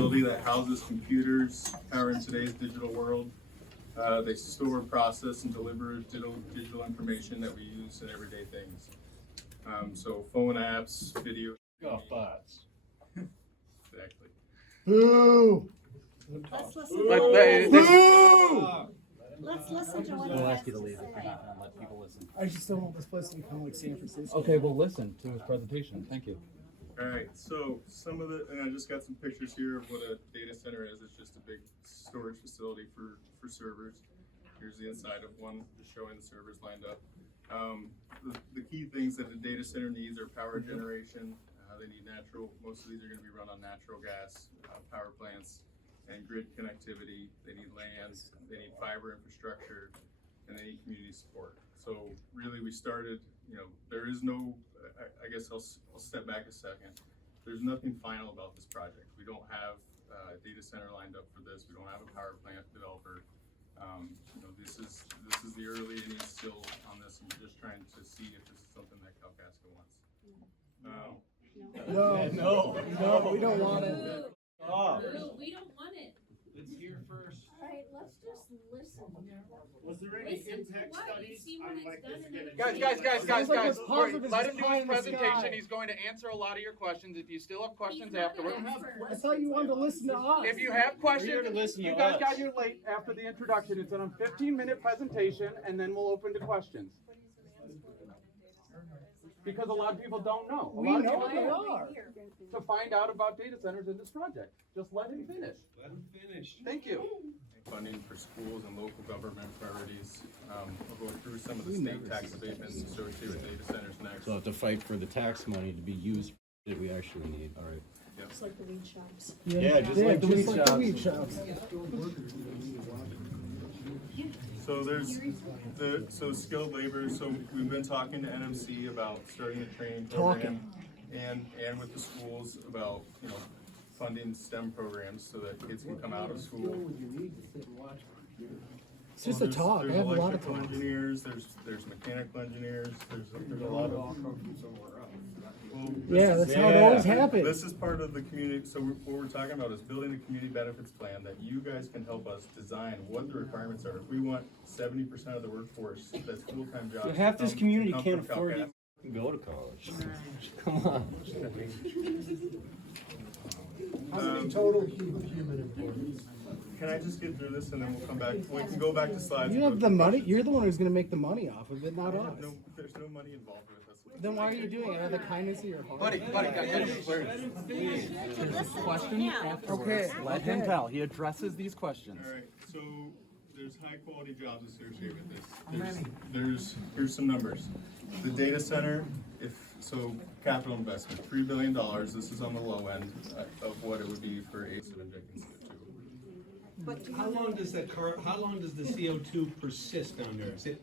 facility that houses computers, power in today's digital world. They store, process, and deliver digital information that we use in everyday things. So phone apps, video. Bots. Exactly. Boo! Let's listen to Let's listen to what he We'll has ask you to to leave say. if you're not gonna let people listen. I just don't want this place to become like San Francisco. Okay, well, listen to his presentation. Thank you. All right, so some of the, and I just got some pictures here of what a data center is. It's just a big storage facility for servers. Here's the inside of one, just showing the servers lined up. The key things that a data center needs are power generation. They need most of these are going to be run on natural gas power plants and grid connectivity. They need land, they need fiber infrastructure, and they need community support. So really we started, there is no, I guess I'll step back a second. There's nothing final about this project. We don't have a data center lined up for this. We don't have a power plant developer. This is the early innings still on this, and we're just trying to see if this is something that Kalkaska wants. No, we don't want it. Oh. No, we don't want it. Let's hear first. Alright, let's just listen. Was there any Listen to impact what? studies See when on it's like done this and getting? then- Guys, positive Let as him do pie his in the sky. presentation. He's going to answer a lot of your questions. If you still have questions He's not afterwards. gonna answer. I thought you wanted to listen to us. If you have questions, We're here to listen you to guys us. got here late after the introduction. It's on a 15-minute presentation, and then we'll open to questions. Because a lot of people don't know. We know what they are. To find out about data centers in this project. Just let him finish. Let him finish. Thank you. Funding for schools and local government priorities. We'll go through some of the state tax abatements associated with data centers next. So have to fight for the tax money to be used that we actually need. All right. Just like the weed shops. Yeah, just like the weed shops. So there's so skilled labor. So we've been talking to NMC about starting a training program, and with the schools about funding STEM programs so that kids can come out of school. It's just a talk. I have a lot of electrical talk. engineers. There's mechanical engineers. There's a lot of. Well, Yeah, that's how it always happens. This is part of the community, so what we're talking about is building a community benefits plan that you guys can help us design what the requirements are. If we want 70% of the workforce that's full-time jobs. Half this community come can't from afford Kalkaska. to go to college. Come on. How many total human employees? Can I just get through this and then we'll come back, we can go back to slides. You and have go the to money. questions. You're the one who's going to make the money off of it, not us. No, there's no money involved with us. Then why are you doing it? Out of the kindness of your heart. Buddy, question afterwards. Okay. Let him tell. He addresses these questions. All right, so there's high quality jobs associated with this. Here's some numbers. The data center, capital investment, $3 billion. This is on the low end of what it would be for ACE of injecting CO2. How long does the CO2 persist down there? Is it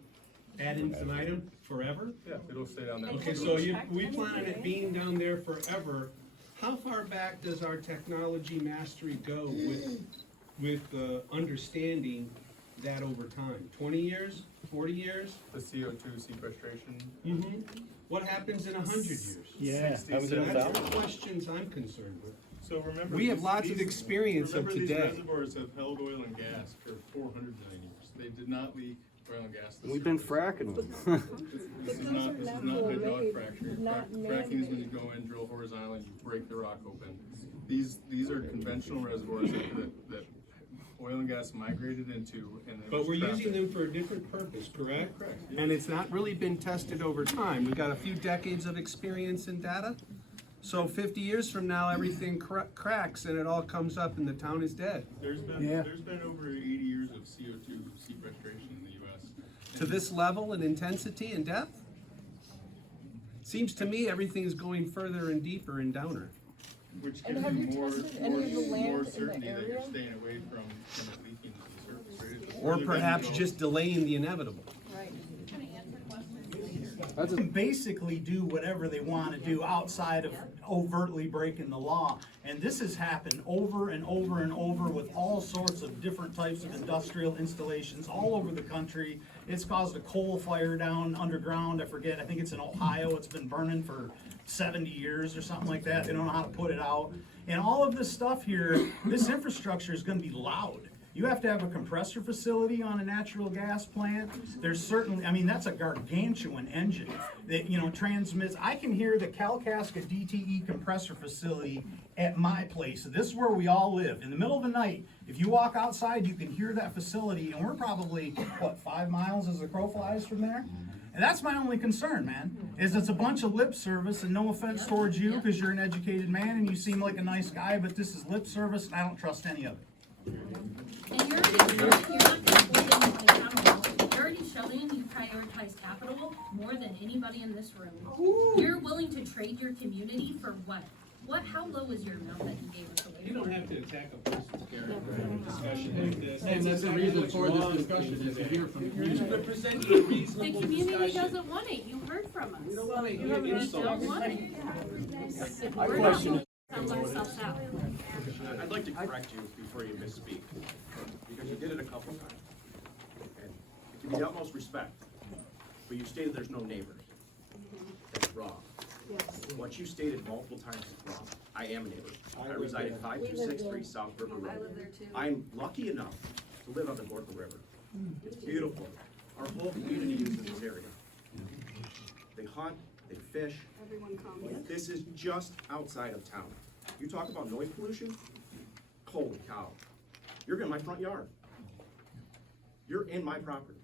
ad infinitum, forever? Yeah, it'll stay down there. Okay, so we plan on it being down there forever. How far back does our technology mastery go with understanding that over time? 20 years? 40 years? The CO2 sequestration. Mm-hmm. What happens in 100 years? Yeah. 60, That's 70. the questions I'm concerned with. So remember, We have lots of experience of remember today. These reservoirs have held oil and gas for 400 million years. They did not leak oil and gas. We've been fracking them. This is not hydraulic fracturing. Fracking is when you go in, drill horizontal, and you break the rock open. These are conventional reservoirs that oil and gas migrated into. And then But we're trapped using in. them for a different purpose, correct? Correct, yeah. And it's not really been tested over time. We've got a few decades of experience and data. So 50 years from now, everything cracks and it all comes up and the town is dead. There's been over 80 years of CO2 sequestration in the U.S. To this level and intensity and depth? Seems to me everything is going further and deeper and downer. Which And gives have you you more tested any of the land in the certainty that you're area? staying away from it leaking to the surface, right? It's Or really been, perhaps just delaying the inevitable. Right. Can basically do whatever they want to do outside of overtly breaking the law. And this has happened over and over and over with all sorts of different types of industrial installations all over the country. It's caused a coal fire down underground. I think it's in Ohio. It's been burning for 70 years or something like that. They don't know how to put it out. And all of this stuff here, this infrastructure is gonna be loud. You have to have a compressor facility on a natural gas plant. There's certainly, I mean, that's a gargantuan engine that, you know, transmits. I can hear the Kalkaska DTE compressor facility at my place. This is where we all live. In the middle of the night, if you walk outside, you can hear that facility, and we're probably, what, 5 miles as the crow flies from there? And that's my only concern, man, is it's a bunch of lip service, and no offense towards you, because you're an educated man and you seem like a nice guy, but this is lip service, and I don't trust any of it. And you're not gonna hold anything accountable. You're already showing you prioritize capital more than anybody in this room. You're willing to trade your community for what? How low is your amount that you gave us away? You don't have to attack a person's character in a discussion like this. And that's the reason for this discussion, is to hear from the community. You're presenting a The reasonable community discussion. doesn't want it, you heard from us. We don't want to You hear don't insults. want it. We're not going to sell ourselves out. I'd like to correct you before you misspeak, because you did it a couple times. And it can be the utmost respect, but you stated there's no neighbors. That's wrong. What you stated multiple times is wrong. I am a neighbor. I reside at 5263 South River Road. I live there too. I'm lucky enough to live on the Gorka River. It's beautiful. Our whole community uses this area. They hunt, they fish. This is just outside of town. You talk about noise pollution? Holy cow. You're in my front yard. You're in my property,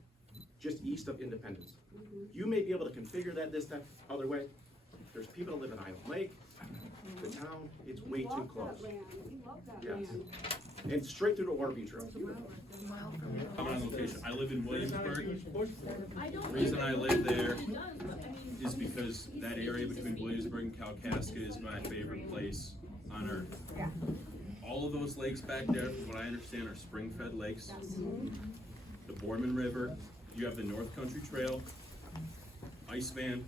just east of Independence. You may be able to configure that other way. There's people that live in Island Lake, the town, it's way too close. Yes. And straight through to Water Beach Road. I'm on location. I live in Williamsburg. The reason I live there is because that area between Williamsburg and Kalkaska is my favorite place on earth. All of those lakes back there, from what I understand, are spring-fed lakes. The Boardman River, you have the North Country Trail, Iceman,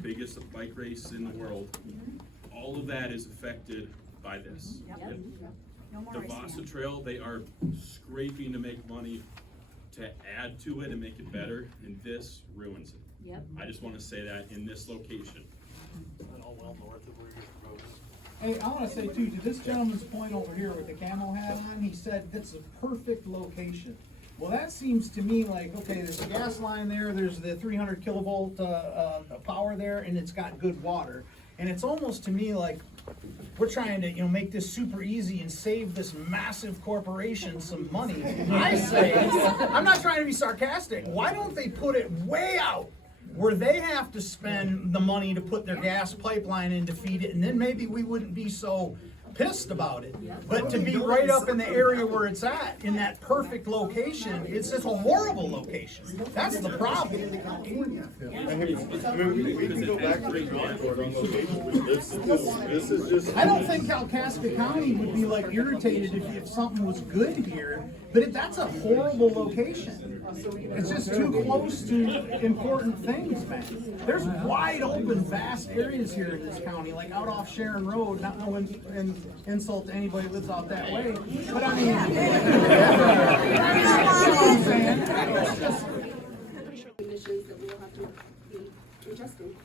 biggest bike race in the world. All of that is affected by this. The Vasa Trail, they are scraping to make money to add to it and make it better, and this ruins it. I just want to say that in this location. Hey, I wanna say too, to this gentleman's point over here with the camo hat on, he said that's a perfect location. Well, that seems to me like, okay, there's a gas line there, there's the 300 kilovolt, power there, and it's got good water. And it's almost to me like, we're trying to, make this super easy and save this massive corporation some money. I say, I'm not trying to be sarcastic, why don't they put it way out where they have to spend the money to put their gas pipeline in to feed it, and then maybe we wouldn't be so pissed about it. But to be right up in the area where it's at, in that perfect location, it's just a horrible location. That's the problem. We can go back to the drawing board on location. This is just. I don't think Kalkaska County would be like irritated if something was good here, but that's a horrible location. It's just too close to important things, man. There's wide open, vast areas here in this county, like out off Sharon Road, not no insult to anybody who lives out that way, but I mean, Emissions that we will have to be adjusting.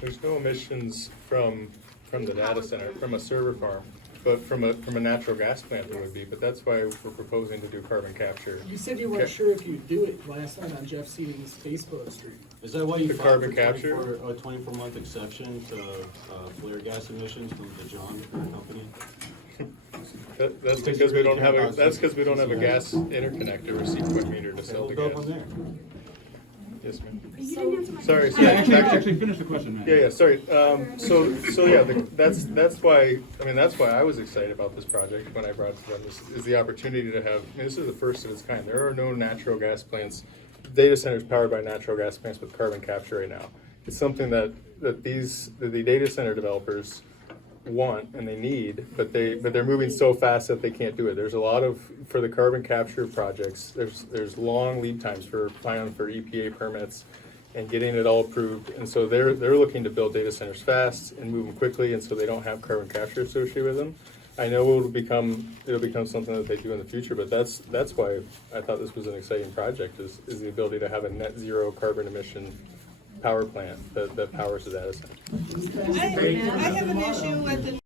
There's no emissions from the data center, from a server farm, but from a natural gas plant there would be, but that's why we're proposing to do carbon capture. You said you weren't sure if you'd do it last night on Jeff Seating's Facebook stream. Is that why you The filed carbon for capture? a 24-month exception to flare gas emissions from the John company? That's because we don't have a gas interconnector or seed point meter to sell the Go gas. from there. Yes, ma'am. You didn't answer my Sorry, question. sorry. Actually, finish the question, man. Yeah, sorry. So yeah, that's why I was excited about this project when I brought it to them. This is the opportunity to have. This is the first of its kind. There are no natural gas plants, data centers powered by natural gas plants with carbon capture right now. It's something that the data center developers want and they need, but they're moving so fast that they can't do it. There's a lot of, for the carbon capture projects, there's long lead times for filing for EPA permits and getting it all approved, and so they're looking to build data centers fast and move them quickly, and so they don't have carbon capture associated with them. I know it'll become something that they do in the future, but that's why I thought this was an exciting project, is the ability to have a net zero carbon emission power plant that powers the data center. I have an issue with the